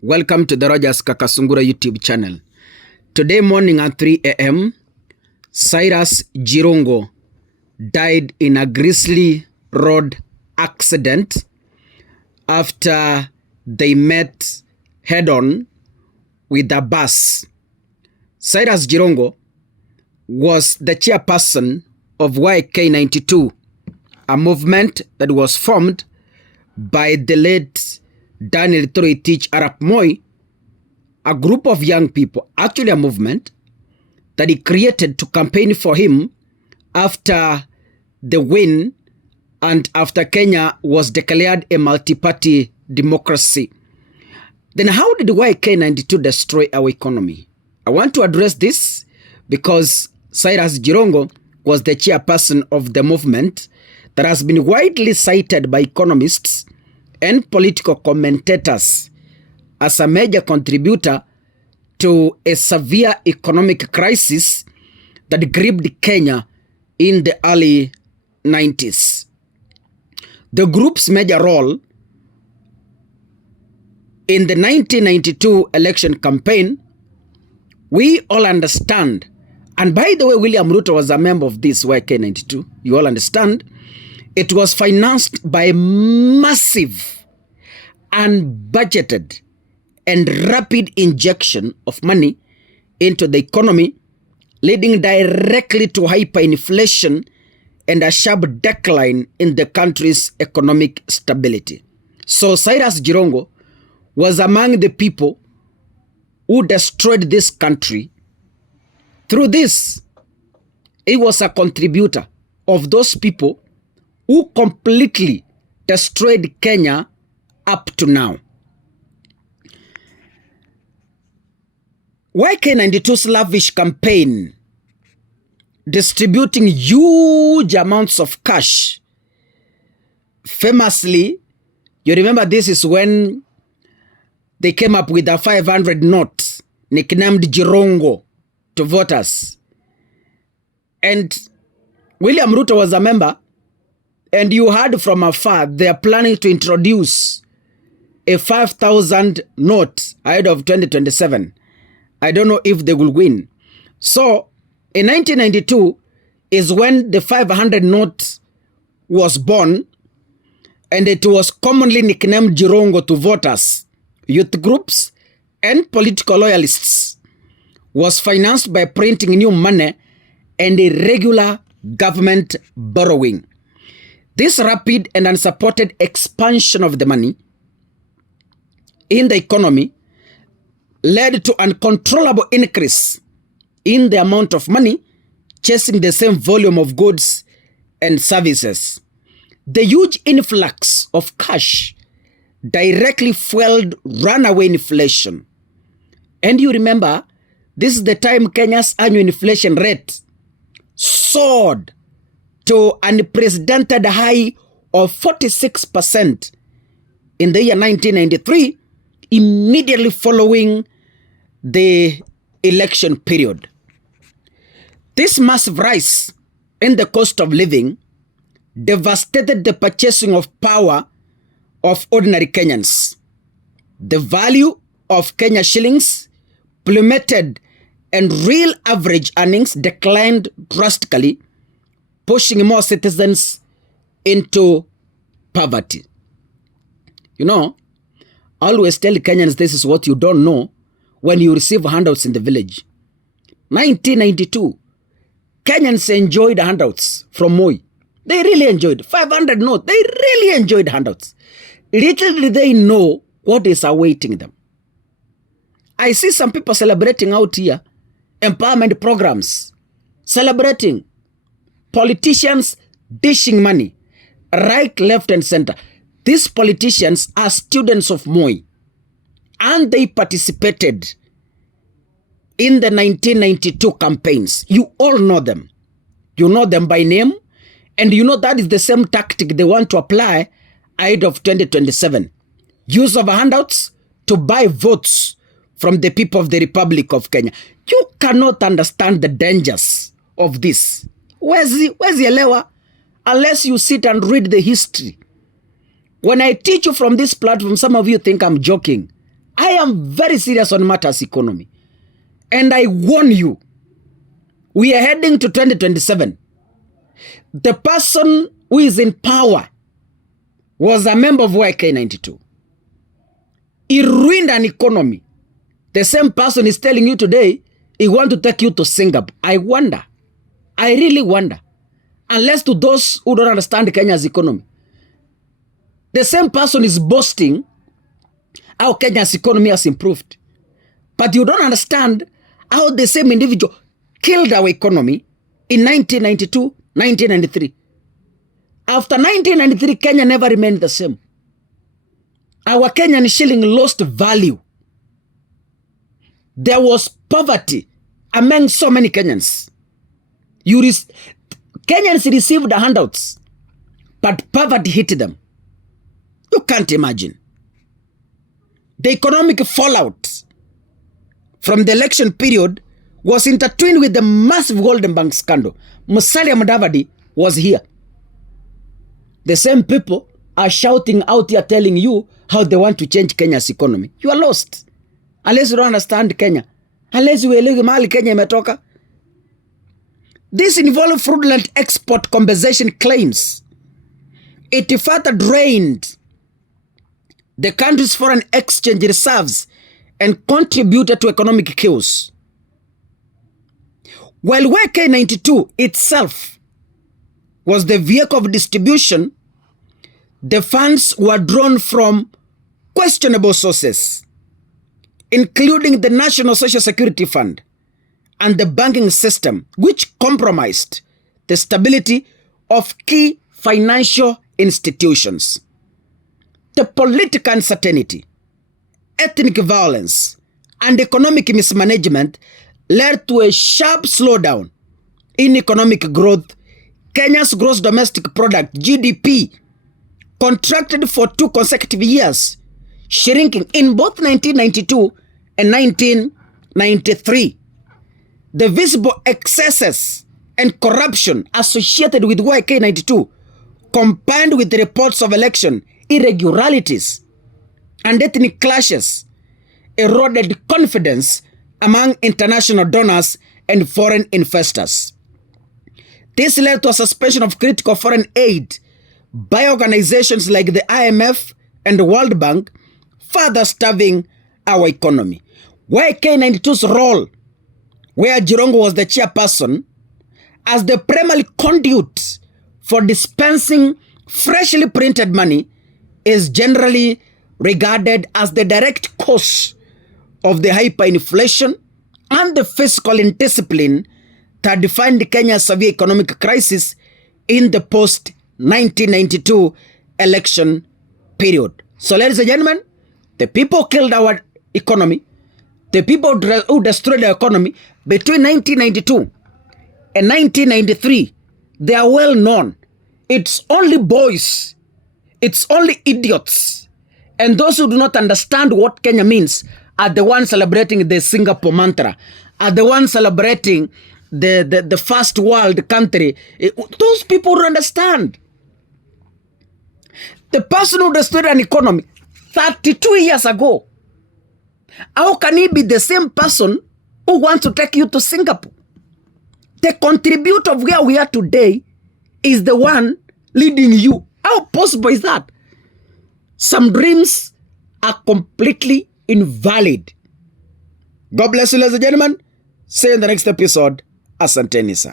Welcome to the Rogers Kakasungura YouTube channel. Today morning at 3 a.m., Cyrus Jirongo died in a grisly road accident after they met head-on with a bus. Cyrus Jirongo was the chairperson of YK92, a movement that was formed by the late Daniel Toroitich Arap Moi, a group of young people, actually a movement that he created to campaign for him after the win and after Kenya was declared a multi-party democracy. Then how did YK92 destroy our economy? I want to address this because Cyrus Jirongo was the chairperson of the movement that has been widely cited by economists and political commentators as a major contributor to a severe economic crisis that gripped Kenya in the early 90s. The group's major role in the 1992 election campaign, we all understand, and by the way, William Ruto was a member of this YK92, you all understand, it was financed by massive, unbudgeted, and rapid injection of money into the economy, leading directly to hyperinflation and a sharp decline in the country's economic stability. So Cyrus Jirongo was among the people who destroyed this country. Through this, he was a contributor of those people who completely destroyed Kenya up to now. YK92's Lavish campaign, distributing huge amounts of cash. Famously, you remember this is when they came up with a 500 note nicknamed Jirongo to voters. And William Ruto was a member, and you heard from afar they are planning to introduce a 5,000 note ahead of 2027. I don't know if they will win. So in 1992 is when the 500 note was born, and it was commonly nicknamed Jirongo to voters, youth groups, and political loyalists. Was financed by printing new money and irregular government borrowing. This rapid and unsupported expansion of the money in the economy led to uncontrollable increase in the amount of money chasing the same volume of goods and services. The huge influx of cash directly fueled runaway inflation. And you remember, this is the time Kenya's annual inflation rate soared to an unprecedented high of 46% in the year 1993, immediately following the election period. This massive rise in the cost of living devastated the purchasing of power of ordinary Kenyans. The value of Kenya shillings plummeted and real average earnings declined drastically, pushing more citizens into poverty. You know, I always tell Kenyans this is what you don't know when you receive handouts in the village. 1992, Kenyans enjoyed handouts from Moi. They really enjoyed 500 notes. They really enjoyed handouts. Little did they know what is awaiting them. I see some people celebrating out here empowerment programs, celebrating politicians dishing money, right, left, and center. These politicians are students of Moi, and they participated in the 1992 campaigns. You all know them. You know them by name, and you know that is the same tactic they want to apply ahead of 2027. Use of handouts to buy votes from the people of the Republic of Kenya. You cannot understand the dangers of this. Where's the elewa? Unless you sit and read the history. When I teach you from this platform, some of you think I'm joking. I am very serious on matters economy. And I warn you, we are heading to 2027. The person who is in power was a member of YK92. He ruined an economy. The same person is telling you today, he wants to take you to Singapore. I wonder. I really wonder. Unless to those who don't understand Kenya's economy. The same person is boasting how Kenya's economy has improved. But you don't understand how the same individual killed our economy in 1992, 1993. After 1993, Kenya never remained the same. Our Kenyan shilling lost value. There was poverty among so many Kenyans. Kenyans received the handouts, but poverty hit them. You can't imagine. The economic fallout from the election period was intertwined with the massive Golden Bank scandal. Musalia Mudavadi was here. The same people are shouting out here telling you how they want to change Kenya's economy. You are lost. Unless you don't understand Kenya. Unless you elewi mahali Kenya imetoka. This involved fraudulent export compensation claims. It further drained the country's foreign exchange reserves and contributed to economic chaos. While YK92 itself was the vehicle of distribution, the funds were drawn from questionable sources, including the National Social Security Fund and the banking system, which compromised the stability of key financial institutions. The political uncertainty, ethnic violence, and economic mismanagement led to a sharp slowdown in economic growth. Kenya's gross domestic product, GDP, contracted for 2 consecutive years, shrinking in both 1992 and 1993. The visible excesses and corruption associated with YK92, combined with the reports of election irregularities and ethnic clashes, eroded confidence among international donors and foreign investors. This led to a suspension of critical foreign aid by organizations like the IMF and the World Bank, further starving our economy. YK92's role, where Jirongo was the chairperson, as the primary conduit for dispensing freshly printed money, is generally regarded as the direct cause of the hyperinflation and the fiscal indiscipline that defined Kenya's severe economic crisis in the post-1992 election period. So, ladies and gentlemen, the people killed our economy, the people who destroyed the economy between 1992 and 1993, they are well known. It's only boys, it's only idiots, and those who do not understand what Kenya means are the ones celebrating the Singapore mantra, are the ones celebrating the first world country. Those people don't understand. The person who destroyed an economy 32 years ago, how can he be the same person who wants to take you to Singapore? The contributor of where we are today is the one leading you. How possible is that? Some dreams are completely invalid. God bless you, ladies and gentlemen. See you in the next episode. Asanteni sana.